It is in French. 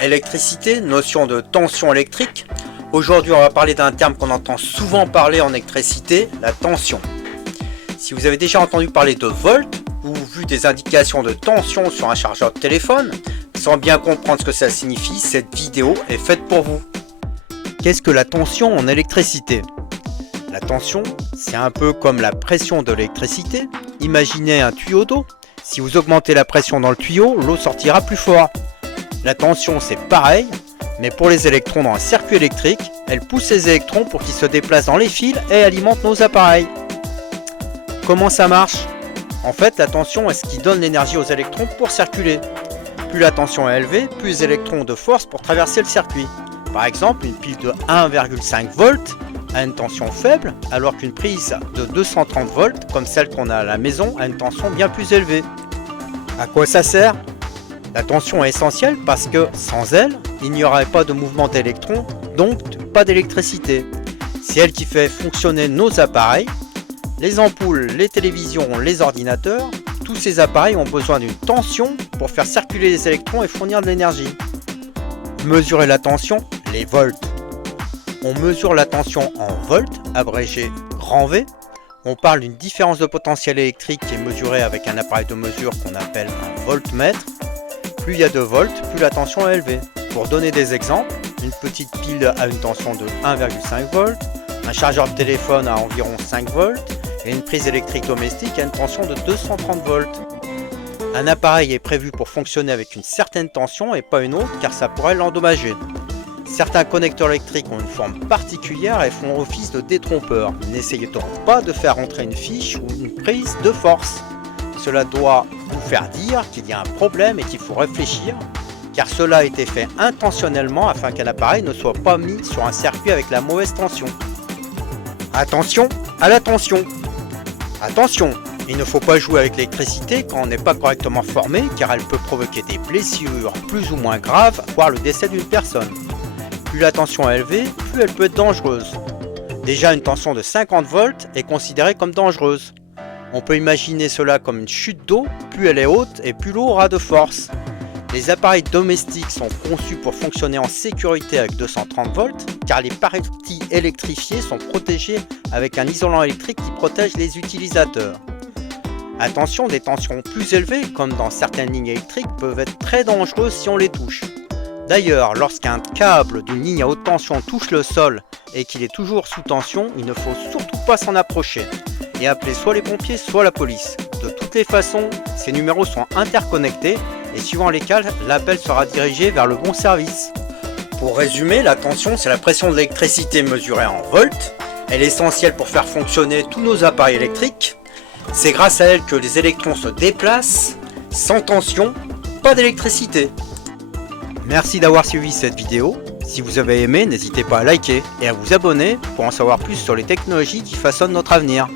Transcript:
Électricité, notion de tension électrique. Aujourd'hui, on va parler d'un terme qu'on entend souvent parler en électricité, la tension. Si vous avez déjà entendu parler de volt ou vu des indications de tension sur un chargeur de téléphone, sans bien comprendre ce que ça signifie, cette vidéo est faite pour vous. Qu'est-ce que la tension en électricité? La tension, c'est un peu comme la pression de l'électricité. Imaginez un tuyau d'eau. Si vous augmentez la pression dans le tuyau, l'eau sortira plus fort. La tension, c'est pareil, mais pour les électrons dans un circuit électrique, elle pousse les électrons pour qu'ils se déplacent dans les fils et alimentent nos appareils. Comment ça marche? En fait, la tension est ce qui donne l'énergie aux électrons pour circuler. Plus la tension est élevée, plus les électrons ont de force pour traverser le circuit. Par exemple, une pile de 1,5 volts a une tension faible, alors qu'une prise de 230 volts, comme celle qu'on a à la maison, a une tension bien plus élevée. À quoi ça sert? La tension est essentielle parce que sans elle, il n'y aurait pas de mouvement d'électrons, donc pas d'électricité. C'est elle qui fait fonctionner nos appareils. Les ampoules, les télévisions, les ordinateurs, tous ces appareils ont besoin d'une tension pour faire circuler les électrons et fournir de l'énergie. Mesurer la tension, les volts. On mesure la tension en volts, abrégé grand V. On parle d'une différence de potentiel électrique qui est mesurée avec un appareil de mesure qu'on appelle un voltmètre. Plus il y a de volts, plus la tension est élevée. Pour donner des exemples, une petite pile a une tension de 1,5 volts, un chargeur de téléphone a environ 5 volts et une prise électrique domestique a une tension de 230 volts. Un appareil est prévu pour fonctionner avec une certaine tension et pas une autre car ça pourrait l'endommager. Certains connecteurs électriques ont une forme particulière et font office de détrompeur. N'essayez donc pas de faire entrer une fiche ou une prise de force. Cela doit vous faire dire qu'il y a un problème et qu'il faut réfléchir, car cela a été fait intentionnellement afin qu'un appareil ne soit pas mis sur un circuit avec la mauvaise tension. Attention à la tension! Attention, il ne faut pas jouer avec l'électricité quand on n'est pas correctement formé, car elle peut provoquer des blessures plus ou moins graves, voire le décès d'une personne. Plus la tension est élevée, plus elle peut être dangereuse. Déjà, une tension de 50 volts est considérée comme dangereuse. On peut imaginer cela comme une chute d'eau, plus elle est haute et plus l'eau aura de force. Les appareils domestiques sont conçus pour fonctionner en sécurité avec 230 volts, car les parties électrifiées sont protégées avec un isolant électrique qui protège les utilisateurs. Attention, des tensions plus élevées, comme dans certaines lignes électriques, peuvent être très dangereuses si on les touche. D'ailleurs, lorsqu'un câble d'une ligne à haute tension touche le sol et qu'il est toujours sous tension, il ne faut surtout pas s'en approcher et appeler soit les pompiers, soit la police. De toutes les façons, ces numéros sont interconnectés et suivant les cas, l'appel sera dirigé vers le bon service. Pour résumer, la tension, c'est la pression de l'électricité mesurée en volts. Elle est essentielle pour faire fonctionner tous nos appareils électriques. C'est grâce à elle que les électrons se déplacent. Sans tension, pas d'électricité. Merci d'avoir suivi cette vidéo. Si vous avez aimé, n'hésitez pas à liker et à vous abonner pour en savoir plus sur les technologies qui façonnent notre avenir.